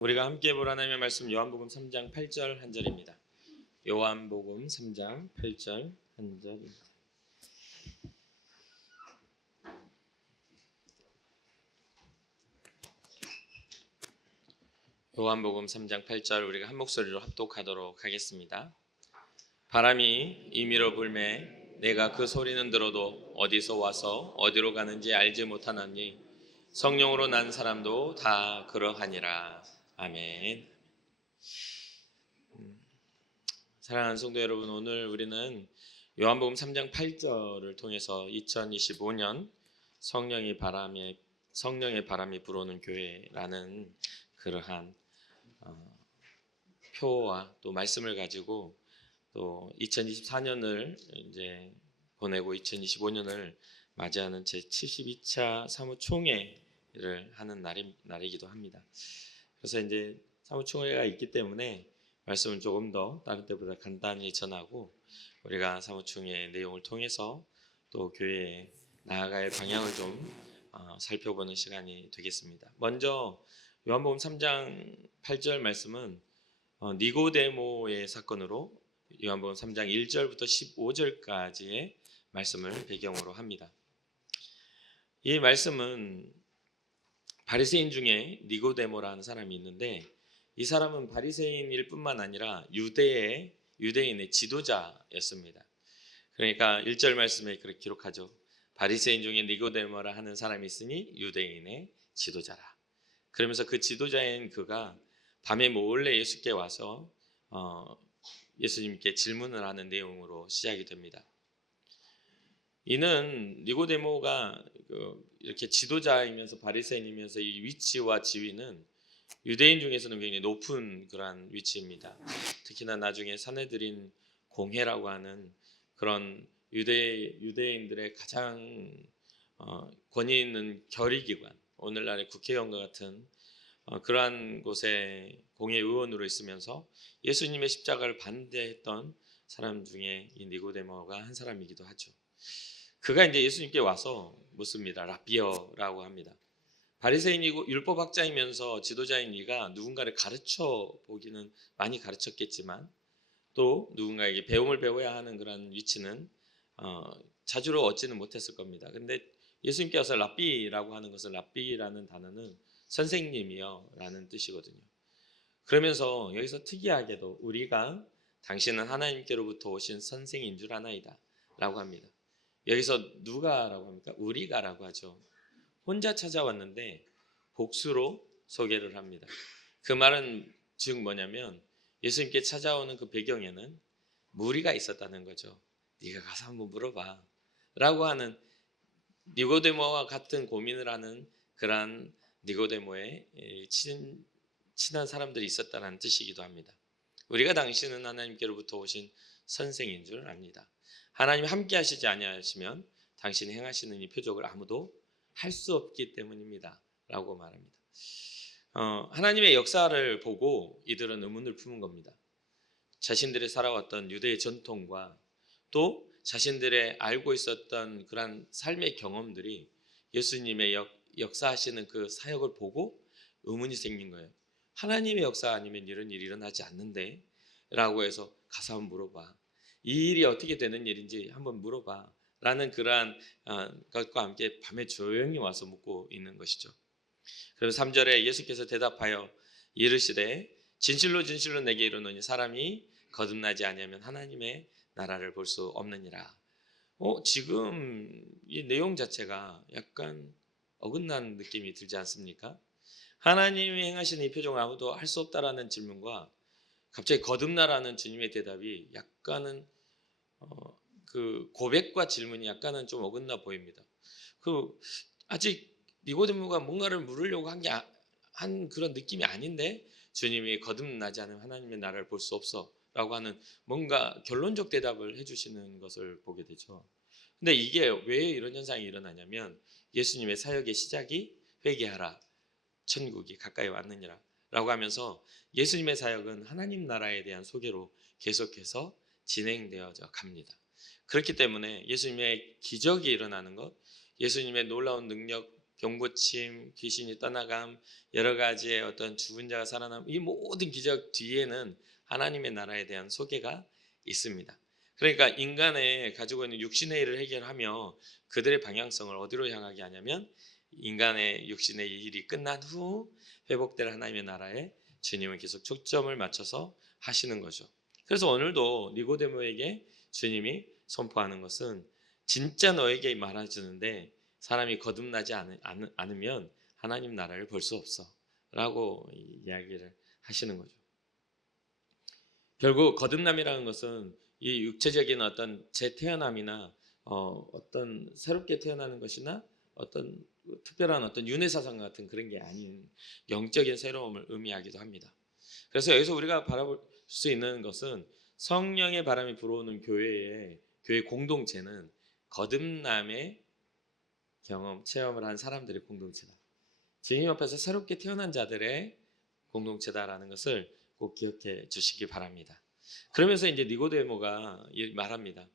우리가 함께 볼 하나님의 말씀 요한복음 3장 8절 한 절입니다. 요한복음 3장 8절 한 절입니다. 요한복음 3장 8절 우리가 한 목소리로 합독하도록 하겠습니다. 바람이 임의로 불매 내가 그 소리는 들어도 어디서 와서 어디로 가는지 알지 못하나니 성령으로 난 사람도 다 그러하니라. 아멘. 사랑하는 성도 여러분, 오늘 우리는 요한복음 3장 8절을 통해서 2025년 성령의 바람이 불어오는 교회라는 그러한 표와 또 말씀을 가지고 또 2024년을 이제 보내고 2025년을 맞이하는 제 72차 사무총회를 하는 날이기도 합니다. 그래서 이제 사무총회가 있기 때문에 말씀을 조금 더 다른 때보다 간단히 전하고 우리가 사무총회의 내용을 통해서 또 교회에 나아갈 방향을 좀 살펴보는 시간이 되겠습니다. 먼저 요한복음 3장 8절 말씀은 니고데모의 사건으로 요한복음 3장 1절부터 15절까지의 말씀을 배경으로 합니다. 이 말씀은 바리새인 중에 니고데모라는 사람이 있는데 이 사람은 바리새인일 뿐만 아니라 유대인의 지도자였습니다. 그러니까 1절 말씀에 그렇게 기록하죠. 바리새인 중에 니고데모라 하는 사람이 있으니 유대인의 지도자라. 그러면서 그 지도자인 그가 밤에 몰래 예수께 와서 예수님께 질문을 하는 내용으로 시작이 됩니다. 이는 니고데모가 이렇게 지도자이면서 바리새인이면서 이 위치와 지위는 유대인 중에서는 굉장히 높은 그러한 위치입니다. 특히나 나중에 산헤드린 공회라고 하는 그런 유대인들의 가장 권위 있는 결의기관, 오늘날의 국회의원과 같은 그러한 곳에 공회의원으로 있으면서 예수님의 십자가를 반대했던 사람 중에 이 니고데모가 한 사람이기도 하죠. 그가 이제 예수님께 와서 묻습니다. 라비어라고 합니다. 바리새인이고 율법학자이면서 지도자인 이가 누군가를 가르쳐 보기는 많이 가르쳤겠지만 또 누군가에게 배움을 배워야 하는 그런 위치는 자주로 얻지는 못했을 겁니다. 근데 예수님께서 랍비라고 하는 것은 랍비라는 단어는 선생님이여 라는 뜻이거든요. 그러면서 여기서 특이하게도 우리가 당신은 하나님께로부터 오신 선생인 줄 아나이다 라고 합니다. 여기서 누가라고 합니까? 우리가라고 하죠. 혼자 찾아왔는데 복수로 소개를 합니다. 그 말은 즉 뭐냐면 예수님께 찾아오는 그 배경에는 무리가 있었다는 거죠. 네가 가서 한번 물어봐 라고 하는 니고데모와 같은 고민을 하는 그러한 니고데모의 친한 사람들이 있었다는 뜻이기도 합니다. 우리가 당신은 하나님께로부터 오신 선생인 줄 압니다. 하나님 함께 하시지 아니하시면 당신이 행하시는 이 표적을 아무도 할 수 없기 때문입니다 라고 말합니다. 하나님의 역사를 보고 이들은 의문을 품은 겁니다. 자신들이 살아왔던 유대의 전통과 또 자신들의 알고 있었던 그런 삶의 경험들이 예수님의 역사하시는 그 사역을 보고 의문이 생긴 거예요. 하나님의 역사 아니면 이런 일이 일어나지 않는데 라고 해서 가서 한번 물어봐. 이 일이 어떻게 되는 일인지 한번 물어봐 라는 그러한 것과 함께 밤에 조용히 와서 묻고 있는 것이죠. 그래서 3절에 예수께서 대답하여 이르시되 진실로 진실로 내게 이르노니 사람이 거듭나지 아니하면 하나님의 나라를 볼 수 없느니라. 지금 이 내용 자체가 약간 어긋난 느낌이 들지 않습니까? 하나님이 행하시는 이 표정을 아무도 할 수 없다라는 질문과 갑자기 거듭나라는 주님의 대답이 약간은 그 고백과 질문이 약간은 좀 어긋나 보입니다. 아직 니고데모가 뭔가를 물으려고 한 그런 느낌이 아닌데 주님이 거듭나지 않으면 하나님의 나라를 볼 수 없어라고 하는 뭔가 결론적 대답을 해주시는 것을 보게 되죠. 근데 이게 왜 이런 현상이 일어나냐면 예수님의 사역의 시작이 회개하라 천국이 가까이 왔느니라 라고 하면서 예수님의 사역은 하나님 나라에 대한 소개로 계속해서 진행되어져 갑니다. 그렇기 때문에 예수님의 기적이 일어나는 것, 예수님의 놀라운 능력, 병고침, 귀신이 떠나감, 여러 가지의 어떤 죽은 자가 살아남, 이 모든 기적 뒤에는 하나님의 나라에 대한 소개가 있습니다. 그러니까 인간의 가지고 있는 육신의 일을 해결하며 그들의 방향성을 어디로 향하게 하냐면 인간의 육신의 일이 끝난 후 회복될 하나님의 나라에 주님은 계속 초점을 맞춰서 하시는 거죠. 그래서 오늘도 니고데모에게 주님이 선포하는 것은 진짜 너에게 말해주는데 사람이 거듭나지 않으면 하나님 나라를 볼 수 없어 라고 이야기를 하시는 거죠. 결국 거듭남이라는 것은 이 육체적인 어떤 재태어남이나 어떤 새롭게 태어나는 것이나 어떤 특별한 어떤 윤회사상 같은 그런 게 아닌 영적인 새로움을 의미하기도 합니다. 그래서 여기서 우리가 바라볼 수 있는 것은 성령의 바람이 불어오는 교회 공동체는 거듭남의 경험, 체험을 한 사람들의 공동체다. 주님 앞에서 새롭게 태어난 자들의 공동체다라는 것을 꼭 기억해 주시기 바랍니다. 그러면서 이제 니고데모가 말합니다.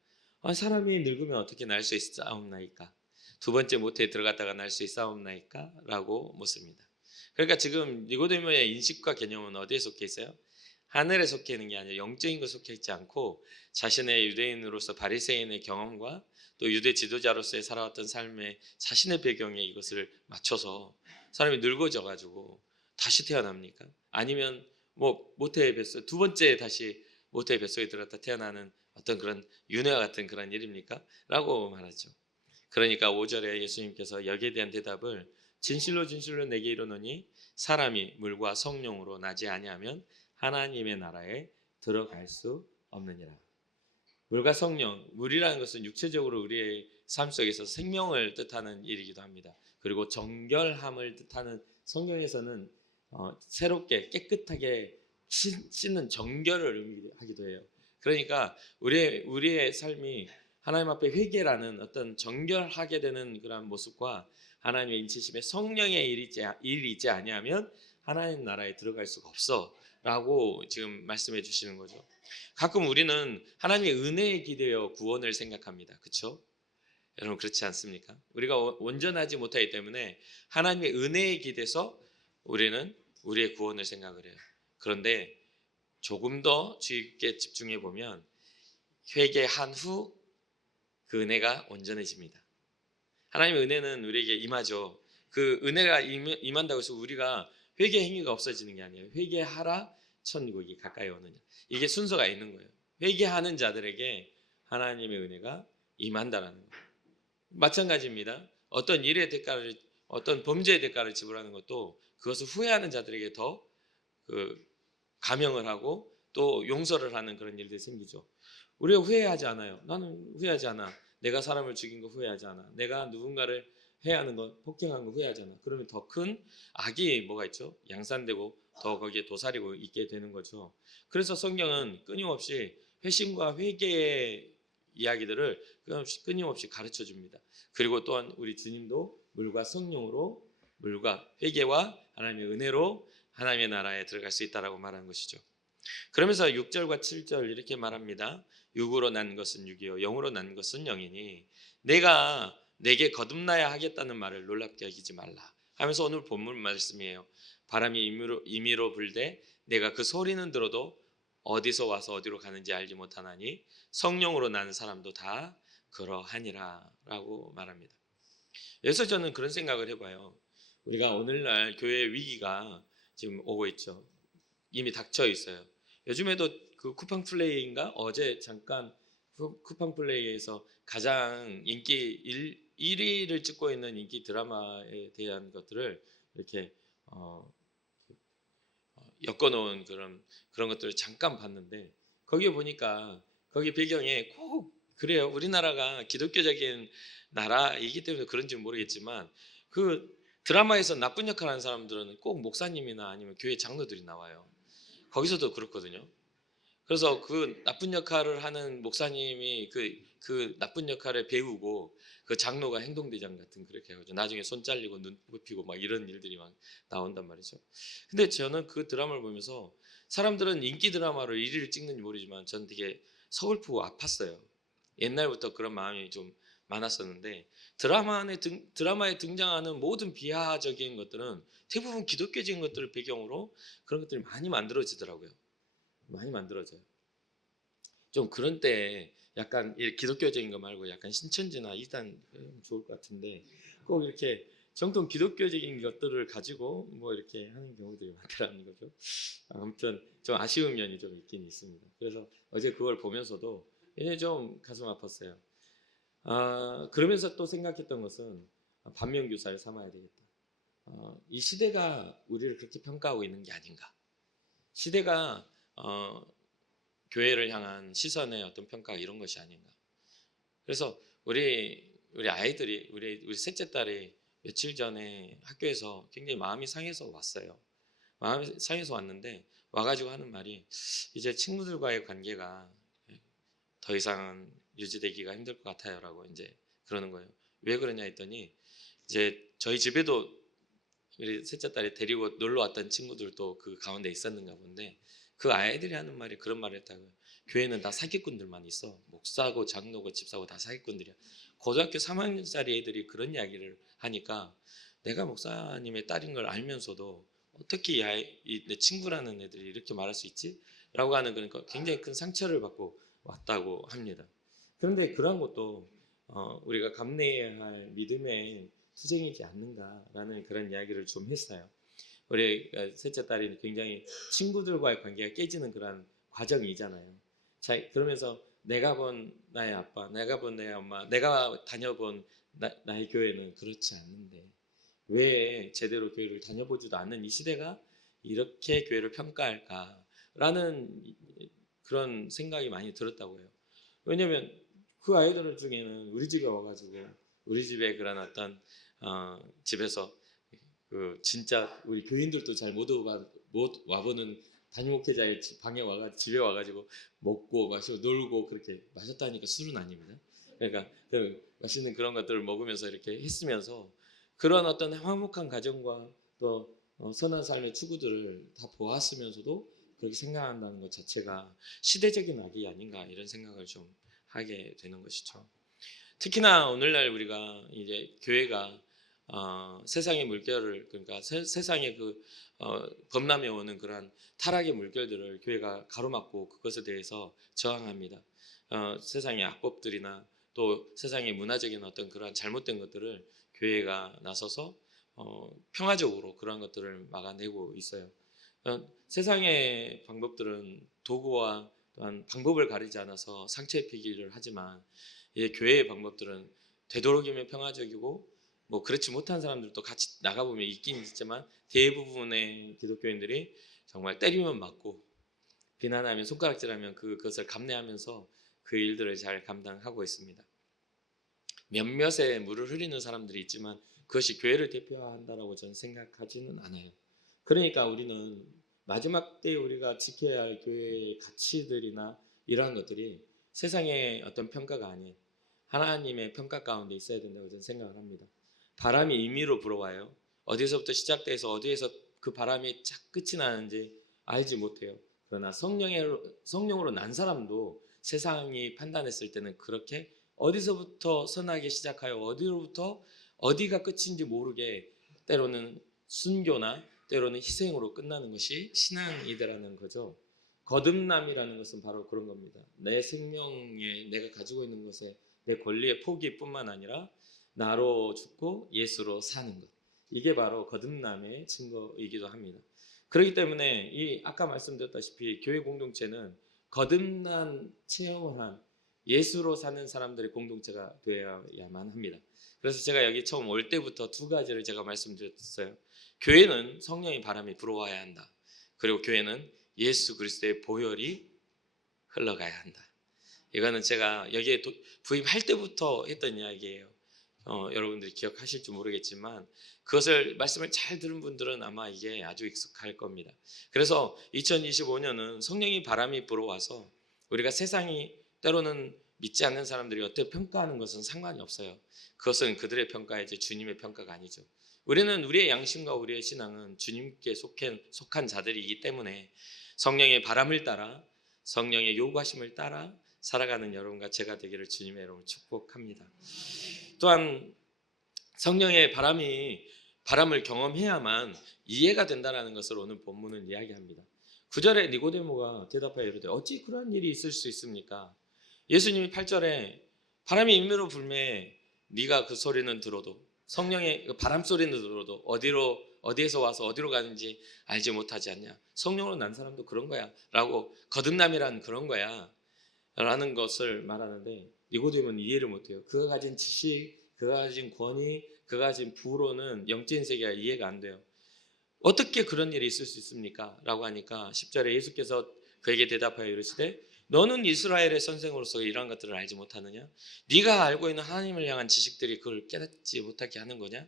사람이 늙으면 어떻게 날 수 있사옵나이까? 두 번째 모태에 들어갔다가 날 수 있사옵나이까? 라고 묻습니다. 그러니까 지금 니고데모의 인식과 개념은 어디에 속해 있어요? 하늘에 속해 있는 게 아니라 영적인 것 속해 있지 않고 자신의 유대인으로서 바리새인의 경험과 또 유대 지도자로서의 살아왔던 삶의 자신의 배경에 이것을 맞춰서 사람이 늙어져 가지고 다시 태어납니까? 아니면 뭐 모태의 뱃속 두 번째 다시 모태의 뱃속에 들어갔다 태어나는 어떤 그런 윤회와 같은 그런 일입니까? 라고 말하죠. 그러니까 5절에 예수님께서 여기에 대한 대답을 진실로 진실로 내게 이르노니 사람이 물과 성령으로 나지 아니하면 하나님의 나라에 들어갈 수 없느니라. 물과 성령, 물이라는 것은 육체적으로 우리의 삶 속에서 생명을 뜻하는 일이기도 합니다. 그리고 정결함을 뜻하는 성경에서는 새롭게 깨끗하게 씻는 정결을 의미하기도 해요. 그러니까 우리의 삶이 하나님 앞에 회개라는 어떤 정결하게 되는 그런 모습과 하나님의 인치심에 성령의 일이 있지 아니하면 하나님 나라에 들어갈 수가 없어라고 지금 말씀해 주시는 거죠. 가끔 우리는 하나님의 은혜에 기대어 구원을 생각합니다. 그렇죠? 여러분 그렇지 않습니까? 우리가 온전하지 못하기 때문에 하나님의 은혜에 기대서 우리는 우리의 구원을 생각을 해요. 그런데 조금 더 주의 깊게 집중해 보면 회개한 후 그 은혜가 온전해집니다. 하나님의 은혜는 우리에게 임하죠. 그 은혜가 임한다고 해서 우리가 회개 행위가 없어지는 게 아니에요. 회개하라 천국이 가까이 오느냐. 이게 순서가 있는 거예요. 회개하는 자들에게 하나님의 은혜가 임한다라는 거예요. 마찬가지입니다. 어떤 일의 대가를 어떤 범죄의 대가를 지불하는 것도 그것을 후회하는 자들에게 더 감형을 하고 또 용서를 하는 그런 일들이 생기죠. 우리가 후회하지 않아요. 나는 후회하지 않아. 내가 사람을 죽인 거 후회하지 않아. 내가 누군가를 해하는 거, 폭행한 거 후회하지 않아. 그러면 더 큰 악이 뭐가 있죠? 양산되고 더 거기에 도사리고 있게 되는 거죠. 그래서 성경은 끊임없이 회심과 회개의 이야기들을 끊임없이 가르쳐 줍니다. 그리고 또한 우리 주님도 물과 성령으로 물과 회개와 하나님의 은혜로 하나님의 나라에 들어갈 수 있다라고 말하는 것이죠. 그러면서 6절과 7절 이렇게 말합니다. 육으로 난 것은 육이요 영으로 난 것은 영이니 내가 내게 거듭나야 하겠다는 말을 놀랍게 여기지 말라 하면서 오늘 본문 말씀이에요. 바람이 임의로 불되 내가 그 소리는 들어도 어디서 와서 어디로 가는지 알지 못하나니 성령으로 나는 사람도 다 그러하니라 라고 말합니다. 여기서 저는 그런 생각을 해봐요. 우리가 오늘날 교회의 위기가 지금 오고 있죠. 이미 닥쳐 있어요. 요즘에도 그 쿠팡 플레이인가 어제 잠깐 쿠팡 플레이에서 가장 인기 1위를 찍고 있는 인기 드라마에 대한 것들을 이렇게 엮어놓은 그런 것들을 잠깐 봤는데 거기에 보니까 거기 배경에 꼭 그래요. 우리나라가 기독교적인 나라이기 때문에 그런지 모르겠지만 그 드라마에서 나쁜 역할 하는 사람들은 꼭 목사님이나 아니면 교회 장로들이 나와요. 거기서도 그렇거든요. 그래서 그 나쁜 역할을 하는 목사님이 그 나쁜 역할을 배우고 그 장로가 행동대장 같은 그렇게 해가지고 나중에 손 잘리고 눈 뽑히고 막 이런 일들이 막 나온단 말이죠. 근데 저는 그 드라마를 보면서 사람들은 인기 드라마로 1위를 찍는지 모르지만 저는 되게 서글프고 아팠어요. 옛날부터 그런 마음이 좀 많았었는데 드라마에 등장하는 모든 비하적인 것들은 대부분 기독교적인 것들을 배경으로 그런 것들이 많이 만들어지더라고요. 많이 만들어져요. 좀 그런 때 약간 기독교적인 거 말고 약간 신천지나 이단 좋을 것 같은데 꼭 이렇게 정통 기독교적인 것들을 가지고 뭐 이렇게 하는 경우들이 많더라는 거죠. 아무튼 좀 아쉬운 면이 좀 있긴 있습니다. 그래서 어제 그걸 보면서도 굉장히 좀 가슴 아팠어요. 그러면서 또 생각했던 것은 반면교사를 삼아야 되겠다. 이 시대가 우리를 그렇게 평가하고 있는 게 아닌가. 시대가 교회를 향한 시선의 어떤 평가 이런 것이 아닌가. 그래서 우리 아이들이 우리 셋째 딸이 며칠 전에 학교에서 굉장히 마음이 상해서 왔어요. 마음이 상해서 왔는데 와가지고 하는 말이 이제 친구들과의 관계가 더 이상 유지되기가 힘들 것 같아요라고 이제 그러는 거예요. 왜 그러냐 했더니 이제 저희 집에도 우리 셋째 딸이 데리고 놀러 왔던 친구들도 그 가운데 있었는가 본데 그 아이들이 하는 말이 그런 말을 했다고요. 교회는 다 사기꾼들만 있어. 목사고 장로고 집사고 다 사기꾼들이야. 고등학교 3학년짜리 애들이 그런 이야기를 하니까 내가 목사님의 딸인 걸 알면서도 어떻게 내 친구라는 애들이 이렇게 말할 수 있지? 라고 하는 그러니까 굉장히 큰 상처를 받고 왔다고 합니다. 그런데 그러한 것도 우리가 감내해야 할 믿음의 투쟁이지 않는가라는 그런 이야기를 좀 했어요. 우리 셋째 딸이 굉장히 친구들과의 관계가 깨지는 그런 과정이잖아요. 자, 그러면서 내가 본 나의 아빠, 내가 본 나의 엄마, 내가 다녀본 나의 교회는 그렇지 않는데 왜 제대로 교회를 다녀보지도 않는 이 시대가 이렇게 교회를 평가할까라는 그런 생각이 많이 들었다고 해요. 왜냐하면 그 아이들 중에는 우리 집에 와가지고 우리 집에 그런 어떤 집에서 그 진짜 우리 교인들도 잘 못 와보는 담임 목회자의 방에 와가 집에 와가지고 먹고 마시고 놀고 그렇게 마셨다니까 술은 아닙니다. 그러니까 그 맛있는 그런 것들을 먹으면서 이렇게 했으면서 그런 어떤 화목한 가정과 또 선한 삶의 추구들을 다 보았으면서도 그렇게 생각한다는 것 자체가 시대적인 악이 아닌가 이런 생각을 좀 하게 되는 것이죠. 특히나 오늘날 우리가 이제 교회가 세상의 물결을 그러니까 세상의 그 범람해 오는 그러한 타락의 물결들을 교회가 가로막고 그것에 대해서 저항합니다. 세상의 악법들이나 또 세상의 문화적인 어떤 그러한 잘못된 것들을 교회가 나서서 평화적으로 그러한 것들을 막아내고 있어요. 세상의 방법들은 도구와 또한 방법을 가리지 않아서 상처 입히기를 하지만 교회의 방법들은 되도록이면 평화적이고 뭐 그렇지 못한 사람들도 같이 나가보면 있긴 있지만 대부분의 기독교인들이 정말 때리면 맞고 비난하면 손가락질하면 그것을 감내하면서 그 일들을 잘 감당하고 있습니다. 몇몇의 물을 흐리는 사람들이 있지만 그것이 교회를 대표한다라고 저는 생각하지는 않아요. 그러니까 우리는 마지막 때 우리가 지켜야 할 교회의 가치들이나 이러한 것들이 세상의 어떤 평가가 아닌 하나님의 평가 가운데 있어야 된다고 저는 생각을 합니다. 바람이 임의로 불어와요. 어디서부터 시작돼서 어디에서 그 바람이 끝이 나는지 알지 못해요. 그러나 성령으로 난 사람도 세상이 판단했을 때는 그렇게 어디서부터 선하게 시작하여 어디로부터 어디가 끝인지 모르게 때로는 순교나 때로는 희생으로 끝나는 것이 신앙이라는 거죠. 거듭남이라는 것은 바로 그런 겁니다. 내 생명에 내가 가지고 있는 것에 내 권리의 포기뿐만 아니라 나로 죽고 예수로 사는 것. 이게 바로 거듭남의 증거이기도 합니다. 그렇기 때문에 이 아까 말씀드렸다시피 교회 공동체는 거듭난 체험을 한 예수로 사는 사람들의 공동체가 되어야만 합니다. 그래서 제가 여기 처음 올 때부터 두 가지를 제가 말씀드렸어요. 교회는 성령의 바람이 불어와야 한다. 그리고 교회는 예수 그리스도의 보혈이 흘러가야 한다. 이거는 제가 여기에 부임할 때부터 했던 이야기예요. 여러분들이 기억하실지 모르겠지만 그것을 말씀을 잘 들은 분들은 아마 이게 아주 익숙할 겁니다. 그래서 2025년은 성령의 바람이 불어와서 우리가 세상이 때로는 믿지 않는 사람들이 어떻게 평가하는 것은 상관이 없어요. 그것은 그들의 평가이지 주님의 평가가 아니죠. 우리는 우리의 양심과 우리의 신앙은 주님께 속한 자들이기 때문에 성령의 바람을 따라 성령의 요구하심을 따라 살아가는 여러분과 제가 되기를 주님의 이름으로 축복합니다. 또한 성령의 바람을 경험해야만 이해가 된다는 것을 오늘 본문은 이야기합니다. 9절에 니고데모가 대답하여 이르되 어찌 그러한 일이 있을 수 있습니까? 예수님이 8절에 바람이 임의로 불매 네가 그 소리는 들어도 성령의 그 바람 소리는 들어도 어디에서 와서 어디로 가는지 알지 못하지 않냐? 성령으로 난 사람도 그런 거야 라고 거듭남이란 그런 거야 라는 것을 말하는데 니고데모는 이해를 못해요. 그가 가진 지식, 그가 가진 권위, 그가 가진 부로는 영적인 세계가 이해가 안 돼요. 어떻게 그런 일이 있을 수 있습니까? 라고 하니까 10절에 예수께서 그에게 대답하여 이르시되 너는 이스라엘의 선생으로서 이러한 것들을 알지 못하느냐? 네가 알고 있는 하나님을 향한 지식들이 그걸 깨닫지 못하게 하는 거냐?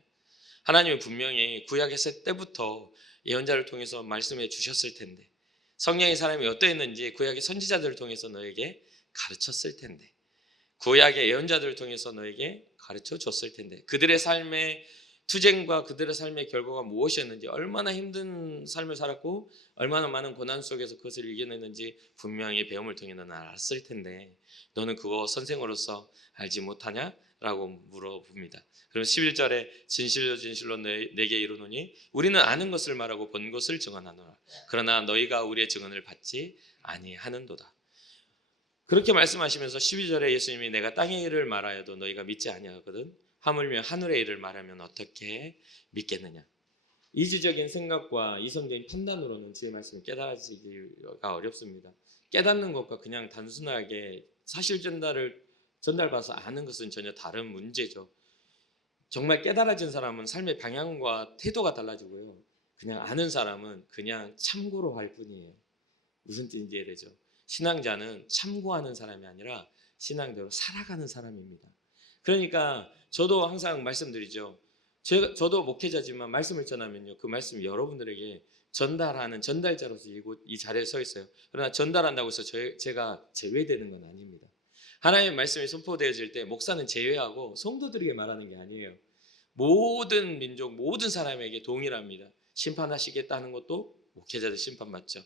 하나님은 분명히 구약의 새 때부터 예언자를 통해서 말씀해 주셨을 텐데 성령의 사람이 어떠했는지 구약의 선지자들을 통해서 너에게 가르쳤을 텐데 구약의 예언자들을 통해서 너에게 가르쳐 줬을 텐데 그들의 삶의 투쟁과 그들의 삶의 결과가 무엇이었는지 얼마나 힘든 삶을 살았고 얼마나 많은 고난 속에서 그것을 이겨냈는지 분명히 배움을 통해 너는 알았을 텐데 너는 그거 선생으로서 알지 못하냐? 라고 물어봅니다. 그럼 11절에 진실로 진실로 내게 이르노니 우리는 아는 것을 말하고 본 것을 증언하노라. 그러나 너희가 우리의 증언을 받지 아니하는도다. 그렇게 말씀하시면서 12절에 예수님이 내가 땅의 일을 말하여도 너희가 믿지 아니하거든 하물며 하늘의 일을 말하면 어떻게 믿겠느냐. 이지적인 생각과 이성적인 판단으로는 주의 말씀을 깨달아지기가 어렵습니다. 깨닫는 것과 그냥 단순하게 사실 전달받아서 아는 것은 전혀 다른 문제죠. 정말 깨달아진 사람은 삶의 방향과 태도가 달라지고요. 그냥 아는 사람은 그냥 참고로 할 뿐이에요. 무슨 뜻인지 이해되죠? 신앙자는 참고하는 사람이 아니라 신앙대로 살아가는 사람입니다. 그러니까 저도 항상 말씀드리죠. 저도 목회자지만 말씀을 전하면요. 그 말씀 여러분들에게 전달하는 전달자로서 이 자리에 서 있어요. 그러나 전달한다고 해서 제가 제외되는 건 아닙니다. 하나님의 말씀이 선포되어질 때 목사는 제외하고 성도들에게 말하는 게 아니에요. 모든 민족, 모든 사람에게 동일합니다. 심판하시겠다는 것도 목회자들 심판받죠.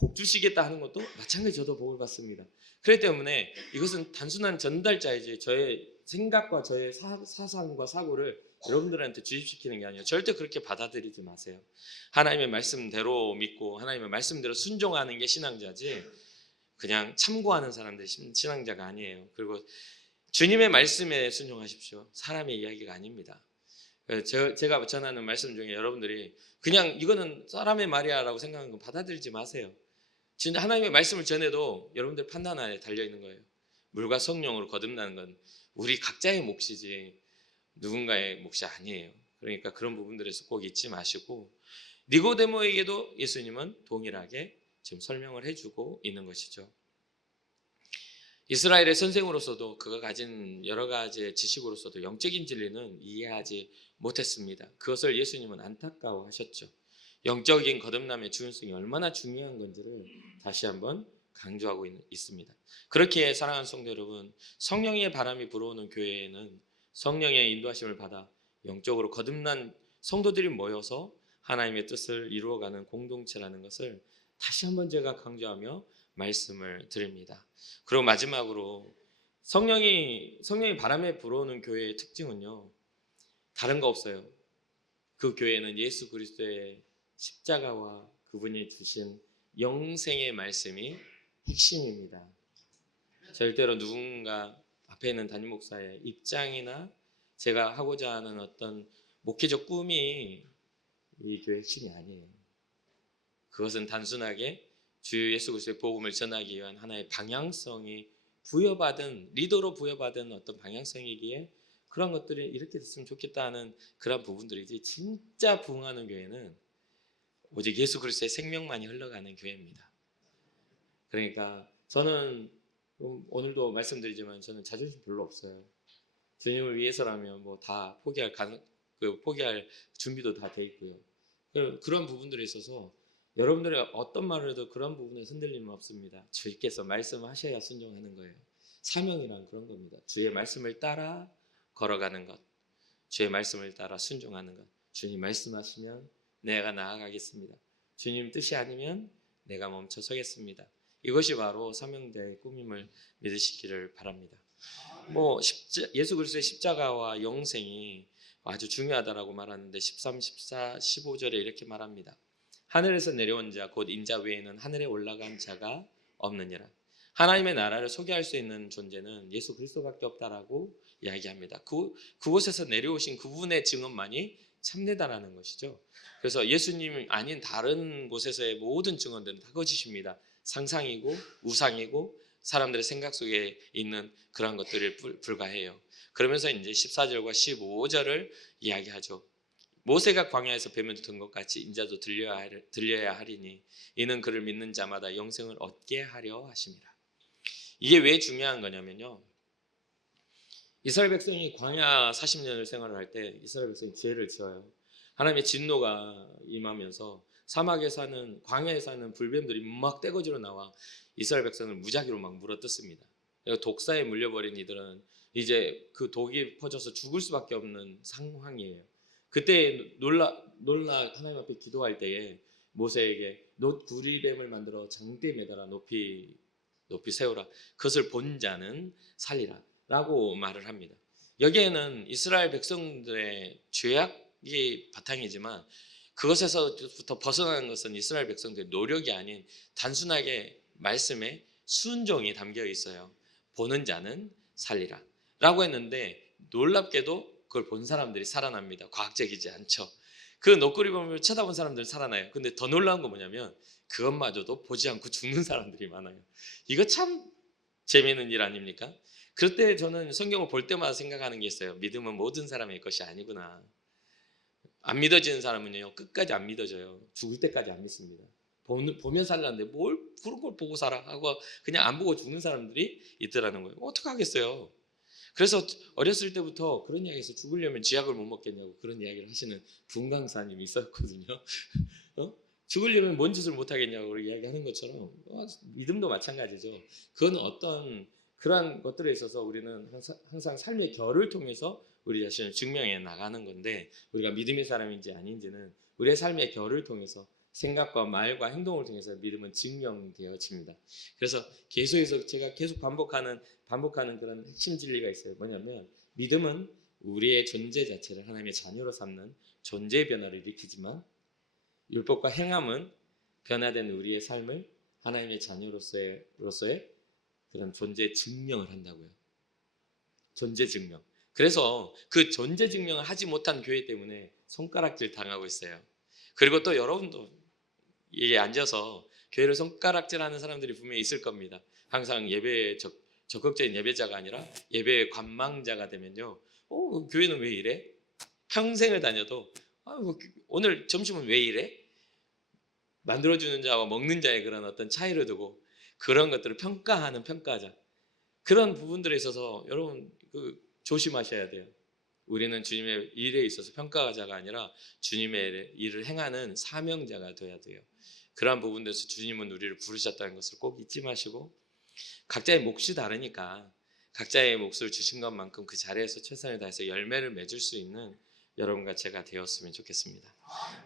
복 주시겠다 하는 것도 마찬가지 저도 복을 받습니다. 그렇기 때문에 이것은 단순한 전달자이지 저의 생각과 저의 사상과 사고를 여러분들한테 주입시키는 게 아니에요. 절대 그렇게 받아들이지 마세요. 하나님의 말씀대로 믿고 하나님의 말씀대로 순종하는 게 신앙자지 그냥 참고하는 사람들이 신앙자가 아니에요. 그리고 주님의 말씀에 순종하십시오. 사람의 이야기가 아닙니다. 제가 전하는 말씀 중에 여러분들이 그냥 이거는 사람의 말이야 라고 생각하는 건 받아들이지 마세요. 진짜 하나님의 말씀을 전해도 여러분들 판단 안에 달려있는 거예요. 물과 성령으로 거듭나는 건 우리 각자의 몫이지 누군가의 몫이 아니에요. 그러니까 그런 부분들에서 꼭 잊지 마시고 니고데모에게도 예수님은 동일하게 지금 설명을 해주고 있는 것이죠. 이스라엘의 선생으로서도 그가 가진 여러 가지 지식으로서도 영적인 진리는 이해하지 못했습니다. 그것을 예수님은 안타까워하셨죠. 영적인 거듭남의 중요성이 얼마나 중요한 건지를 다시 한번 강조하고 있습니다. 그렇게 사랑하는 성도 여러분, 성령의 바람이 불어오는 교회에는 성령의 인도하심을 받아 영적으로 거듭난 성도들이 모여서 하나님의 뜻을 이루어가는 공동체라는 것을 다시 한번 제가 강조하며 말씀을 드립니다. 그리고 마지막으로 성령이 바람에 불어오는 교회의 특징은요, 다른 거 없어요. 그 교회는 예수 그리스도의 십자가와 그분이 주신 영생의 말씀이 핵심입니다. 절대로 누군가 앞에 있는 담임 목사의 입장이나 제가 하고자 하는 어떤 목회적 꿈이 이 교회의 핵심이 아니에요. 그것은 단순하게 주 예수 그리스도의 복음을 전하기 위한 하나의 방향성이 리더로 부여받은 어떤 방향성이기에 그런 것들이 이렇게 됐으면 좋겠다 하는 그런 부분들이지, 진짜 부흥하는 교회는 오직 예수 그리스도의 생명만이 흘러가는 교회입니다. 그러니까 저는 오늘도 말씀드리지만 저는 자존심 별로 없어요. 주님을 위해서라면 뭐 다 포기할 준비도 다 돼 있고요. 그런 부분들에 있어서 여러분들이 어떤 말을 해도 그런 부분에 흔들림은 없습니다. 주께서 말씀하셔야 순종하는 거예요. 사명이란 그런 겁니다. 주의 말씀을 따라 걸어가는 것, 주의 말씀을 따라 순종하는 것. 주님 말씀하시면 내가 나아가겠습니다. 주님 뜻이 아니면 내가 멈춰 서겠습니다. 이것이 바로 사명자의 꾸밈을 믿으시기를 바랍니다. 예수 그리스도의 십자가와 영생이 아주 중요하다라고 말하는데 13, 14, 15절에 이렇게 말합니다. 하늘에서 내려온 자 곧 인자 외에는 하늘에 올라간 자가 없느니라. 하나님의 나라를 소개할 수 있는 존재는 예수 그리스도밖에 없다라고 이야기합니다. 그곳에서 내려오신 그분의 증언만이 참되다라는 것이죠. 그래서 예수님이 아닌 다른 곳에서의 모든 증언들은 다 거짓입니다. 상상이고 우상이고 사람들의 생각 속에 있는 그런 것들을 불과해요. 그러면서 이제 14절과 15절을 이야기하죠. 모세가 광야에서 뱀을 든 것 같이 인자도 들려야 하리니 이는 그를 믿는 자마다 영생을 얻게 하려 하심이라. 이게 왜 중요한 거냐면요, 이스라엘 백성이 광야 40년을 생활을 할 때 이스라엘 백성이 죄를 지어요. 하나님의 진노가 임하면서 사막에 사는, 광야에 사는 불뱀들이 막 떼거지로 나와 이스라엘 백성을 무작위로 막 물어뜯습니다. 독사에 물려버린 이들은 이제 그 독이 퍼져서 죽을 수밖에 없는 상황이에요. 그때 놀라 하나님 앞에 기도할 때에 모세에게 놋 구리뱀을 만들어 장대에 매달아 높이 세우라. 그것을 본 자는 살리라 라고 말을 합니다. 여기에는 이스라엘 백성들의 죄악이 바탕이지만 그것에서부터 벗어나는 것은 이스라엘 백성들의 노력이 아닌 단순하게 말씀에 순종이 담겨 있어요. 보는 자는 살리라 라고 했는데 놀랍게도 그걸 본 사람들이 살아납니다. 과학적이지 않죠. 그 노꾸리범을 쳐다본 사람들은 살아나요. 근데 더 놀라운 건 뭐냐면 그것마저도 보지 않고 죽는 사람들이 많아요. 이거 참 재미있는 일 아닙니까? 그럴 때 저는 성경을 볼 때마다 생각하는 게 있어요. 믿음은 모든 사람의 것이 아니구나. 안 믿어지는 사람은요, 끝까지 안 믿어져요. 죽을 때까지 안 믿습니다. 보면 살라는데 뭘 그런 걸 보고 살아 하고 그냥 안 보고 죽는 사람들이 있더라는 거예요. 어떻게 하겠어요? 그래서 어렸을 때부터 그런 이야기에서 죽으려면 쥐약을 못 먹겠냐고 그런 이야기를 하시는 분강사님이 있었거든요. 죽으려면 뭔 짓을 못 하겠냐고 이야기하는 것처럼 믿음도 마찬가지죠. 그건 어떤 그러한 것들에 있어서 우리는 항상 삶의 결을 통해서 우리 자신을 증명해 나가는 건데, 우리가 믿음의 사람인지 아닌지는 우리의 삶의 결을 통해서 생각과 말과 행동을 통해서 믿음은 증명되어집니다. 그래서 계속해서 제가 계속 반복하는 그런 핵심 진리가 있어요. 뭐냐면 믿음은 우리의 존재 자체를 하나님의 자녀로 삼는 존재 변화를 일으키지만 율법과 행함은 변화된 우리의 삶을 하나님의 자녀로서의 그런 존재 증명을 한다고요. 존재 증명. 그래서 그 존재 증명을 하지 못한 교회 때문에 손가락질 당하고 있어요. 그리고 또 여러분도 여기 앉아서 교회를 손가락질하는 사람들이 분명히 있을 겁니다. 항상 예배에 적극적인 예배자가 아니라 예배 관망자가 되면요, 교회는 왜 이래? 평생을 다녀도 오늘 점심은 왜 이래? 만들어주는 자와 먹는 자의 그런 어떤 차이를 두고 그런 것들을 평가하는 평가자, 그런 부분들에 있어서 여러분 조심하셔야 돼요. 우리는 주님의 일에 있어서 평가자가 아니라 주님의 일을 행하는 사명자가 되어야 돼요. 그러한 부분에서 주님은 우리를 부르셨다는 것을 꼭 잊지 마시고, 각자의 몫이 다르니까 각자의 몫을 주신 것만큼 그 자리에서 최선을 다해서 열매를 맺을 수 있는 여러분과 제가 되었으면 좋겠습니다.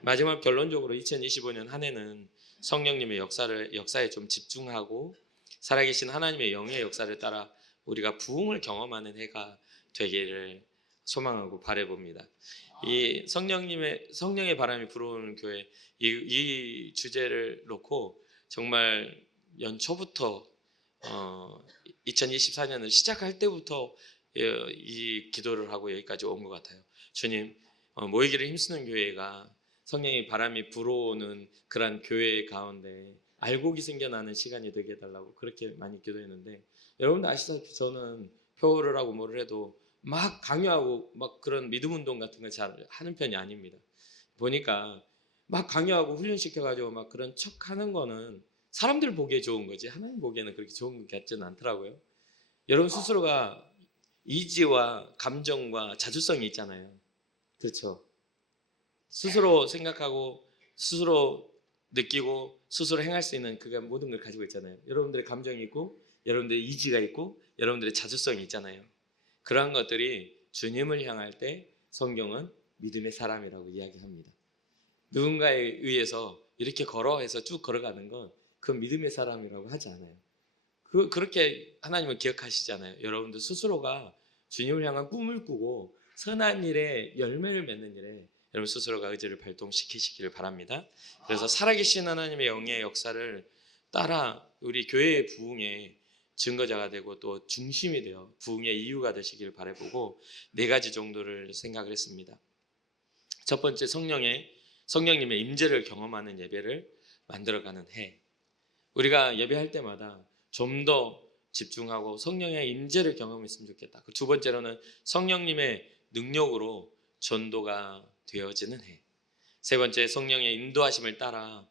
마지막 결론적으로 2025년 한 해는 성령님의 역사에 좀 집중하고 살아계신 하나님의 영의 역사를 따라 우리가 부흥을 경험하는 해가 되기를 소망하고 바라봅니다. 이 성령의 바람이 불어오는 교회, 이 주제를 놓고 정말 연초부터 2024년을 시작할 때부터 이 기도를 하고 여기까지 온 것 같아요. 주님, 모이기를 힘쓰는 교회가 성령의 바람이 불어오는 그런 교회 가운데 알곡이 생겨나는 시간이 되게 해달라고 그렇게 많이 기도했는데, 여러분들 아시다시피 저는 표를 하고 뭐를 해도 막 강요하고 막 그런 믿음 운동 같은 걸 잘 하는 편이 아닙니다. 보니까 막 강요하고 훈련시켜가지고 막 그런 척 하는 거는 사람들 보기에 좋은 거지 하나님 보기에는 그렇게 좋은 것 같지는 않더라고요. 여러분 스스로가 이지와 감정과 자주성이 있잖아요. 그렇죠? 스스로 생각하고 스스로 느끼고 스스로 행할 수 있는 그가 모든 걸 가지고 있잖아요. 여러분들의 감정이 있고 여러분들의 이지가 있고 여러분들의 자주성이 있잖아요. 그러한 것들이 주님을 향할 때 성경은 믿음의 사람이라고 이야기합니다. 누군가에 의해서 이렇게 걸어해서 쭉 걸어가는 건 그 믿음의 사람이라고 하지 않아요. 그렇게 하나님을 기억하시잖아요. 여러분들 스스로가 주님을 향한 꿈을 꾸고 선한 일에 열매를 맺는 일에 여러분 스스로가 의지를 발동시키시기를 바랍니다. 그래서 살아계신 하나님의 영의 역사를 따라 우리 교회의 부흥의 증거자가 되고 또 중심이 되어 부흥의 이유가 되시기를 바라보고 네 가지 정도를 생각을 했습니다. 첫 번째, 성령님의 임재를 경험하는 예배를 만들어가는 해. 우리가 예배할 때마다 좀 더 집중하고 성령의 임재를 경험했으면 좋겠다. 그 두 번째로는 성령님의 능력으로 전도가 되어지는 해. 세 번째, 성령의 인도하심을 따라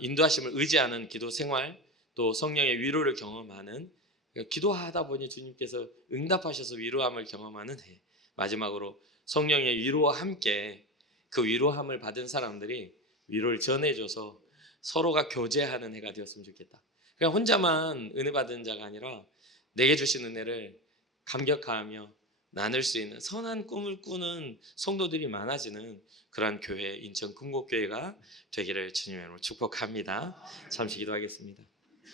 인도하심을 의지하는 기도 생활, 또 성령의 위로를 경험하는, 기도하다 보니 주님께서 응답하셔서 위로함을 경험하는 해. 마지막으로 성령의 위로와 함께 그 위로함을 받은 사람들이 위로를 전해줘서 서로가 교제하는 해가 되었으면 좋겠다. 그냥 혼자만 은혜 받은 자가 아니라 내게 주신 은혜를 감격하며 나눌 수 있는 선한 꿈을 꾸는 성도들이 많아지는 그러한 교회, 인천 금곡교회가 되기를 주님의 이름으로 축복합니다. 잠시 기도하겠습니다.